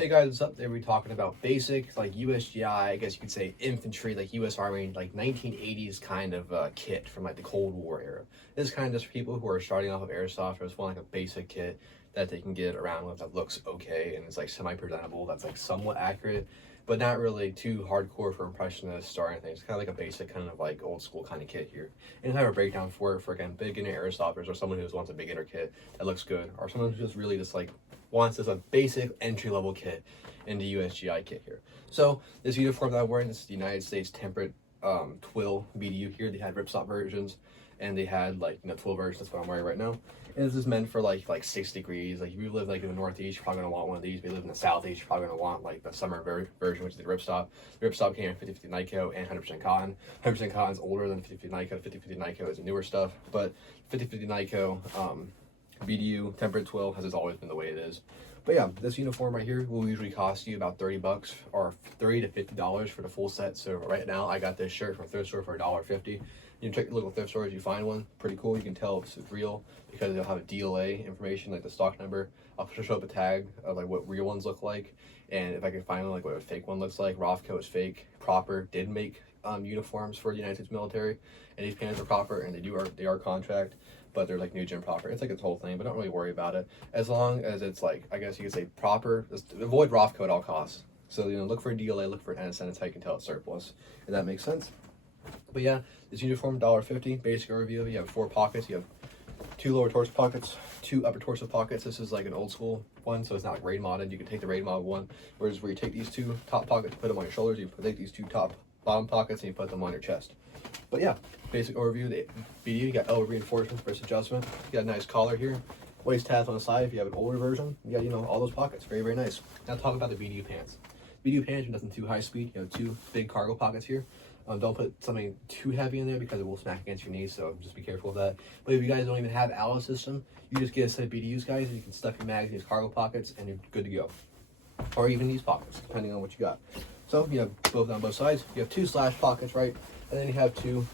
Hey guys, what's up? Today we're talking about basic, like USGI, I guess you could say infantry, like US Army, like 1980s kind of kit from like the Cold War era. This is kind of just for people who are starting off with Airsoft or just want like a basic kit that they can get around with that looks okay and it's like semi-presentable, that's like somewhat accurate, but not really too hardcore for impressionists or anything. It's kind of like a basic kind of like old school kind of kit here. And I have a breakdown for it for, again, beginner Airsofters or someone who just wants a beginner kit that looks good, or someone who just really just like wants this a basic entry-level kit in the USGI kit here. So this uniform that I'm wearing, this is the United States Temperate Twill BDU here. They had ripstop versions and they had like twill versions. That's what I'm wearing right now. And this is meant for like 6 degrees. Like if you live like in the Northeast, you're probably gonna want one of these. If you live in the Southeast, you're probably gonna want like the summer version, which is the ripstop. The ripstop came in 50/50 Nyko and 100% cotton. 100% cotton is older than 50/50 Nyko. 50/50 Nyko is the newer stuff, but 50/50 Nyko BDU Temperate Twill has always been the way it is. But yeah, this uniform right here will usually cost you about 30 bucks or $30 to $50 for the full set. So right now I got this shirt from a thrift store for $1.50. You can check your local thrift stores, you find one, pretty cool. You can tell if it's real because they'll have a DLA information, like the stock number. I'll show up a tag of like what real ones look like, and if I can find one, like what a fake one looks like. Rofco is fake. Proper did make uniforms for the United States military, and these pants are proper, and they are contract, but they're like new gen proper. It's like a whole thing, but don't really worry about it as long as it's like, I guess you could say proper. Just avoid Rofco at all costs. So look for a DLA, look for an NSN. That's how you can tell it's surplus, and that makes sense. But yeah, this uniform, $1.50. Basic overview of it. You have 4 pockets. You have 2 lower torso pockets, 2 upper torso pockets. This is like an old school one, so it's not like raid modded. You can take the raid mod one, whereas where you take these 2 top pockets, put them on your shoulders. You take these 2 bottom pockets and you put them on your chest. But yeah, basic overview. The BDU, you got L reinforcements, wrist adjustment. You got a nice collar here. Waist tabs on the side. If you have an older version, you got all those pockets. Very, very nice. Now talk about the BDU pants. BDU pants are nothing too high speed. You have 2 big cargo pockets here. Don't put something too heavy in there because it will smack against your knees, so just be careful of that. But if you guys don't even have Alice system, you just get a set of BDUs, guys, and you can stuff your mags in these cargo pockets and you're good to go. Or even these pockets, depending on what you got. So you have both on both sides. You have 2 slash pockets, right? And then you have 2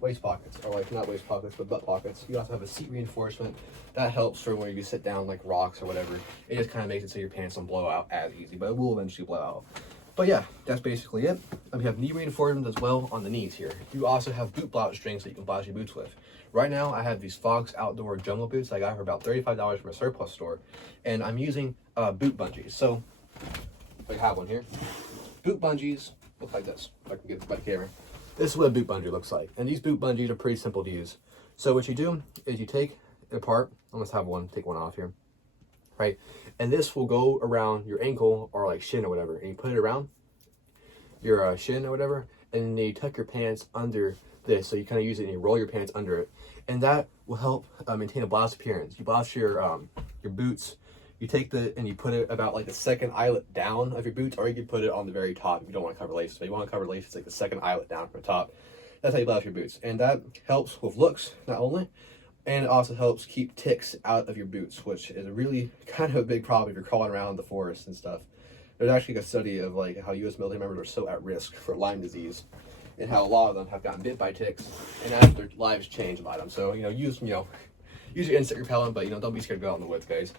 waist pockets, or like not waist pockets, but butt pockets. You also have a seat reinforcement. That helps for when you sit down like rocks or whatever. It just kind of makes it so your pants don't blow out as easy, but it will eventually blow out. But yeah, that's basically it. We have knee reinforcements as well on the knees here. You also have boot blouse strings that you can blouse your boots with. Right now, I have these Fox outdoor jungle boots I got for about $35 from a surplus store, and I'm using boot bungees. So I have one here. Boot bungees look like this. If I can get this by the camera. This is what a boot bungee looks like, and these boot bungees are pretty simple to use. So what you do is you take it apart. I'm gonna have one. Take one off here. Right, and this will go around your ankle or like shin or whatever, and you put it around your shin or whatever, and then you tuck your pants under this, so you kind of use it and you roll your pants under it, and that will help maintain a blouse appearance. You blouse your boots. You take and you put it about like the second eyelet down of your boots, or you can put it on the very top if you don't want to cover laces. But you want to cover laces like the second eyelet down from the top. That's how you blouse your boots, and that helps with looks not only. And it also helps keep ticks out of your boots, which is really kind of a big problem if you're crawling around the forest and stuff. There's actually a study of like how U.S. military members are so at risk for Lyme disease, and how a lot of them have gotten bit by ticks, and after their lives change by them. So use your insect repellent, but don't be scared to go out in the woods, guys.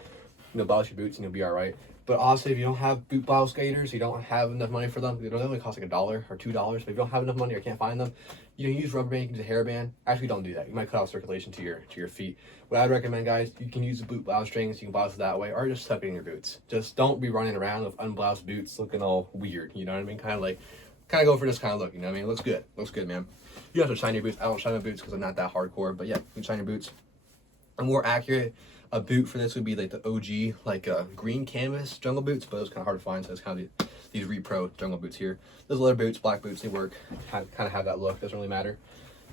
Blouse your boots and you'll be all right. But also, if you don't have boot blouse gaiters, you don't have enough money for them. They only cost like $1 or $2. But if you don't have enough money or can't find them, you can use rubber band, you can use a hairband. Actually, don't do that. You might cut off circulation to your feet. What I'd recommend, guys, you can use the boot blouse strings. You can blouse it that way, or just tuck it in your boots. Just don't be running around with unbloused boots looking all weird. You know what I mean? Kind of go for this kind of look. You know what I mean? It looks good. Looks good, man. You have to shine your boots. I don't shine my boots because I'm not that hardcore. But yeah, you can shine your boots. A more accurate boot for this would be like the OG, like green canvas jungle boots, but it was kind of hard to find, so it's kind of these repro jungle boots here. Those leather boots, black boots, they work. Kind of have that look. Doesn't really matter.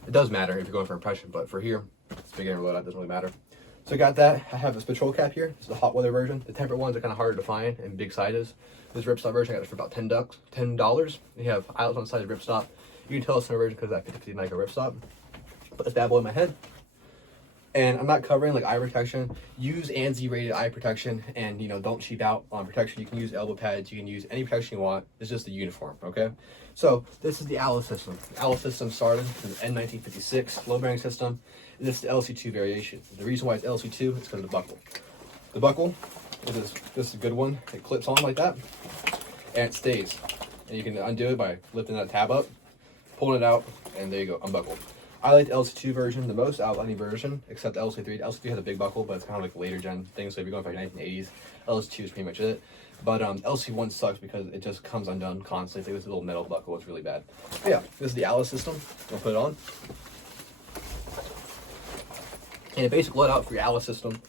It does matter if you're going for impression, but for here, it's beginner loadout. Doesn't really matter. So I got that. I have this patrol cap here. It's the hot weather version. The temperate ones are kind of harder to find in big sizes. This ripstop version I got it for about $10. You have eyelets on the side of ripstop. You can tell it's a version because of that 50/50 Nyko ripstop. Put this bad boy in my head. And I'm not covering like eye protection. Use ANSI rated eye protection, and don't cheap out on protection. You can use elbow pads, you can use any protection you want. It's just the uniform, okay? So this is the Alice system. The Alice system started from the N1956 low bearing system, and this is the LC2 variation. The reason why it's LC2 is because of the buckle. The buckle This is a good one. It clips on like that, and it stays. And you can undo it by lifting that tab up, pulling it out, and there you go, unbuckled. I like the LC2 version the most out of any version, except the LC3. The LC3 has a big buckle, but it's kind of like a later gen thing, so if you're going for like 1980s, LC2 is pretty much it. But LC1 sucks because it just comes undone constantly. It's a little metal buckle, it's really bad. But yeah, this is the Alice system. I'll put it on. And a basic loadout for your Alice system.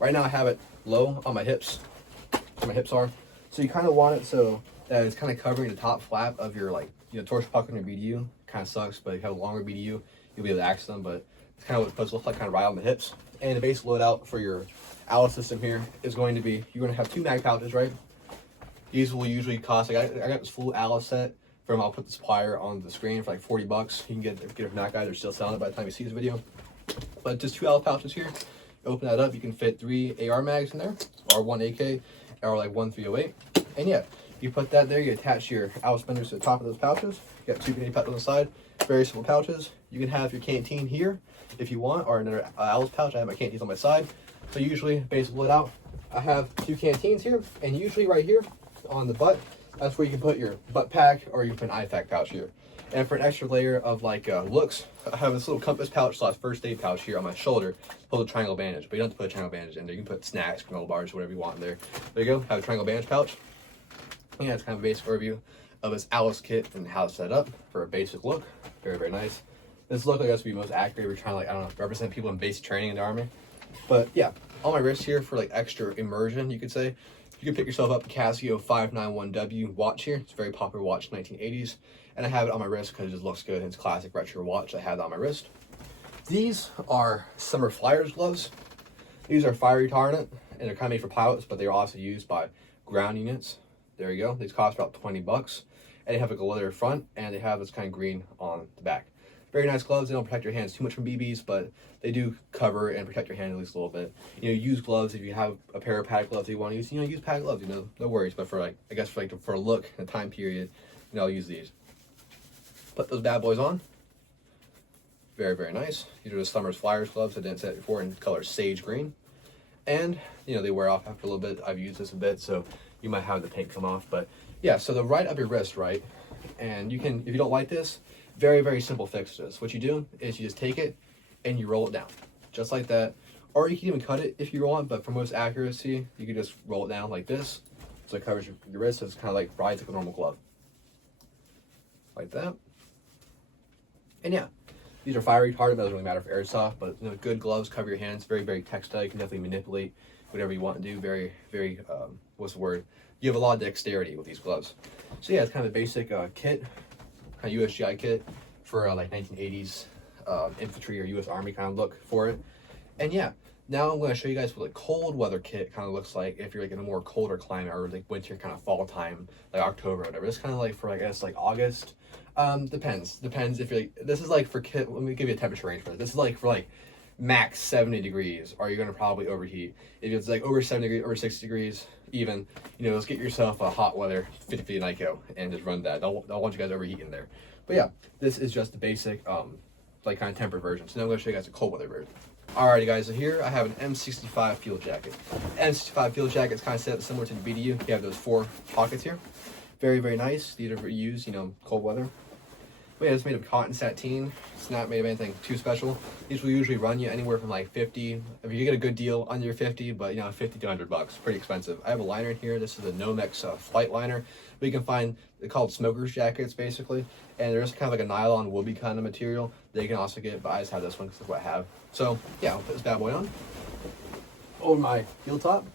Right now I have it low on my hips, where my hips are. So you kind of want it so that it's kind of covering the top flap of your, like, you know, torsion pocket and your BDU. Kind of sucks, but if you have a longer BDU, you'll be able to access them. But it's kind of what it's supposed to look like, kind of right on the hips. And the basic loadout for your Alice system here is going to be, you're going to have 2 mag pouches, right? These will usually cost, like I got this full Alice set from, I'll put the supplier on the screen for like 40 bucks. You can get it from that guy, they're still selling it by the time you see this video. But just 2 Alice pouches here. Open that up, you can fit 3 AR mags in there, or 1 AK, or like 1 308. And yeah, you put that there, you attach your Alice benders to the top of those pouches. You got 2 grenade pouches on the side, very simple pouches. You can have your canteen here if you want, or another Alice pouch. I have my canteens on my side. So usually, basic loadout, I have 2 canteens here, and usually right here on the butt, that's where you can put your butt pack, or you can put an IFAC pouch here. And for an extra layer of like looks, I have this little compass pouch / first aid pouch here on my shoulder. Hold a triangle bandage, but you don't have to put a triangle bandage in there. You can put snacks, granola bars, whatever you want in there. There you go, have a triangle bandage pouch. Yeah, it's kind of a basic overview of this Alice kit and how it's set up for a basic look. Very, very nice. This look, I guess, would be most accurate. We're trying to, like, I don't know, represent people in basic training in the Army. But yeah, on my wrist here for like extra immersion, you could say. You can pick yourself up the Casio 591W watch here. It's a very popular watch, 1980s. And I have it on my wrist because it just looks good. It's a classic retro watch. I have it on my wrist. These are Summer Flyers gloves. These are fire retardant, and they're kind of made for pilots, but they're also used by ground units. There you go. These cost about 20 bucks. And they have like a leather front, and they have this kind of green on the back. Very nice gloves. They don't protect your hands too much from BBs, but they do cover and protect your hand at least a little bit. You know, use gloves if you have a pair of padded gloves that you want to use. You know, use padded gloves. You know, no worries. But for like, I guess for a look and a time period, you know, I'll use these. Put those bad boys on. Very, very nice. These are the Summer's Flyers gloves. I didn't say it before, in color sage green. And, you know, they wear off after a little bit. I've used this a bit, so you might have the paint come off. But yeah, so the right of your wrist, right? And you can, if you don't like this, very, very simple fix to this. What you do is you just take it and you roll it down. Just like that. Or you can even cut it if you want, but for most accuracy, you can just roll it down like this. So it covers your wrist, so it's kind of like rides like a normal glove. Like that. And yeah, these are fire retardant. It doesn't really matter for airsoft, but you know, good gloves cover your hands. Very, very textile. You can definitely manipulate whatever you want to do. Very, very, what's the word? You have a lot of dexterity with these gloves. So yeah, it's kind of a basic kit, kind of USGI kit for like 1980s infantry or US Army kind of look for it. And yeah, now I'm going to show you guys what a cold weather kit kind of looks like if you're like in a more colder climate, or like winter kind of fall time, like October or whatever. It's kind of like for, I guess, like August. Depends if you're like, this is like for kit, let me give you a temperature range for this. This is like for like max 70 degrees, or you're going to probably overheat. If it's like over 70 degrees, over 60 degrees even, you know, let's get yourself a hot weather 50 Nyko and just run that. Don't want you guys overheating there. But yeah, this is just the basic like kind of tempered version. So now I'm going to show you guys a cold weather version. Alrighty guys, so here I have an M65 field jacket. M65 field jacket is kind of set up similar to the BDU. You have those 4 pockets here. Very, very nice. These are for use, you know, cold weather. But yeah, it's made of cotton sateen. It's not made of anything too special. These will usually run you anywhere from like 50. If you get a good deal, under 50, but you know, 50 to 100 bucks. Pretty expensive. I have a liner in here. This is a Nomex flight liner. But you can find, they're called smokers jackets basically. And there's kind of like a nylon woolly kind of material that you can also get, but I just have this one because that's what I have. So yeah, I'll put this bad boy on. Over my heel top.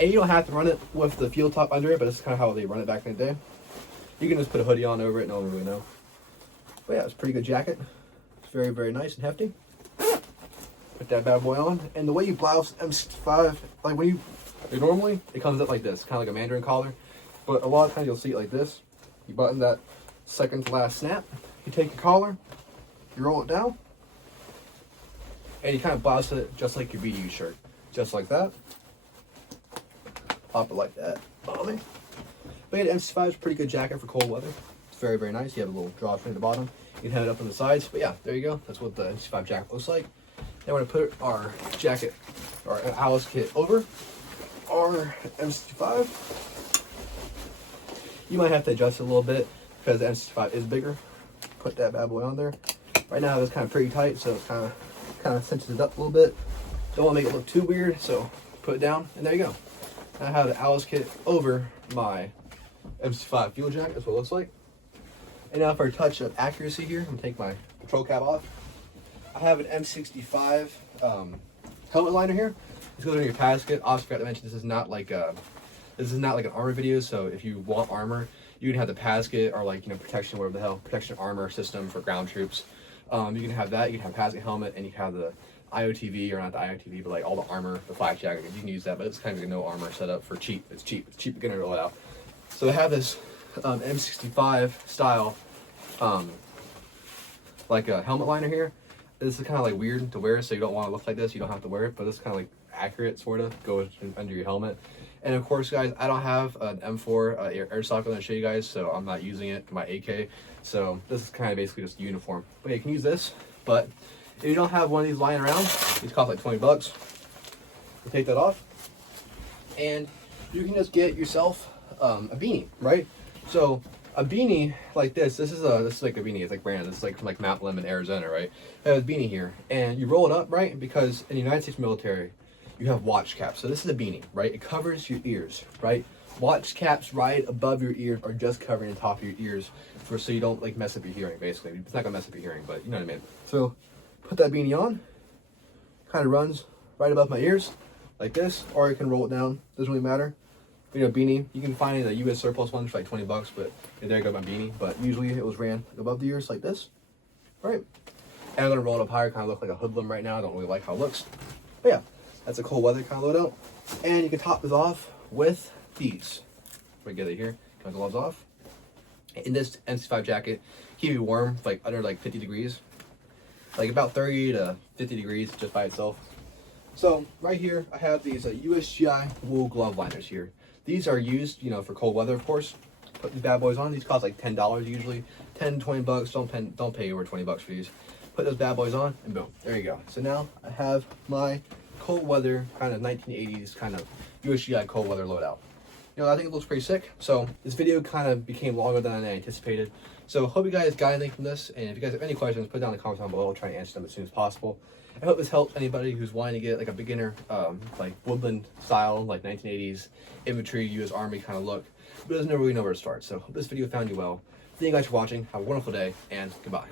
And you don't have to run it with the field top under it, but it's kind of how they run it back in the day. You can just put a hoodie on over it, no one will really know. But yeah, it's a pretty good jacket. It's very, very nice and hefty. Put that bad boy on. And the way you blouse M65, like when you normally, it comes up like this, kind of like a Mandarin collar. But a lot of times you'll see it like this. You button that second to last snap. You take your collar, you roll it down, and you kind of blouse it just like your BDU shirt. Just like that. Pop it like that. But yeah, the M65 is a pretty good jacket for cold weather. It's very, very nice. You have a little drawstring at the bottom. You can have it up on the sides. But yeah, there you go. That's what the M65 jacket looks like. Now we're gonna put our jacket, our Alice Kit over our M65. You might have to adjust it a little bit because the M65 is bigger. Put that bad boy on there. Right now it's kind of pretty tight, so it's kind of cinches it up a little bit. Don't want to make it look too weird, so put it down, and there you go. Now I have the Alice Kit over my M65 fuel jacket. That's what it looks like. And now for a touch of accuracy here, I'm gonna take my patrol cap off. I have an M65 helmet liner here. This goes on your casket. Also forgot to mention this is not like an armor video. So if you want armor, you can have the casket or like protection, whatever the hell, protection armor system for ground troops. You can have that. You can have casket helmet, and you can have the IOTV, or not the IOTV, but like all the armor, the flak jacket. You can use that, but it's kind of a no armor setup for cheap. It's cheap. It's cheap beginner loadout. So I have this M65 style like a helmet liner here. This is kind of like weird to wear, so you don't want to look like this. You don't have to wear it, but it's kind of like accurate, sort of goes under your helmet. And of course, guys, I don't have an M4 airsoft I'm going to show you guys, so I'm not using it for my AK. So this is kind of basically just a uniform. But yeah, you can use this. But if you don't have one of these lying around, these cost like 20 bucks. You take that off, and you can just get yourself a beanie, right? So a beanie like this is like a beanie. It's like brand. This is like from like Mount Lemmon, Arizona, right? I have a beanie here, and you roll it up, right? Because in the United States military, you have watch caps. So this is a beanie, right? It covers your ears, right? Watch caps right above your ears are just covering the top of your ears so you don't like mess up your hearing. Basically, it's not gonna mess up your hearing, but you know what I mean. So put that beanie on. Kind of runs right above my ears, like this, or you can roll it down. Doesn't really matter. Beanie, you can find the U.S. surplus ones for like 20 bucks, but there you go, my beanie. But usually it was ran above the ears like this, right? And I'm gonna roll it up higher, kind of look like a hoodlum right now. I don't really like how it looks, but yeah, that's a cold weather kind of loadout. And you can top this off with these. Right, get it here. Cut the gloves off. In this M65 jacket, keep you warm, like under like 50 degrees, like about 30 to 50 degrees just by itself. So right here, I have these USGI wool glove liners here. These are used, for cold weather, of course. Put these bad boys on. These cost like $10 usually. 10, 20 bucks. Don't pay over 20 bucks for these. Put those bad boys on, and boom, there you go. So now I have my cold weather kind of 1980s kind of USGI cold weather loadout. I think it looks pretty sick. So this video kind of became longer than I anticipated. So hope you guys got anything from this. And if you guys have any questions, put down in the comments down below. I'll try and answer them as soon as possible. I hope this helps anybody who's wanting to get like a beginner, like Woodland style, like 1980s infantry, U.S. Army kind of look, but doesn't really know where to start. So hope this video found you well. Thank you guys for watching. Have a wonderful day, and goodbye.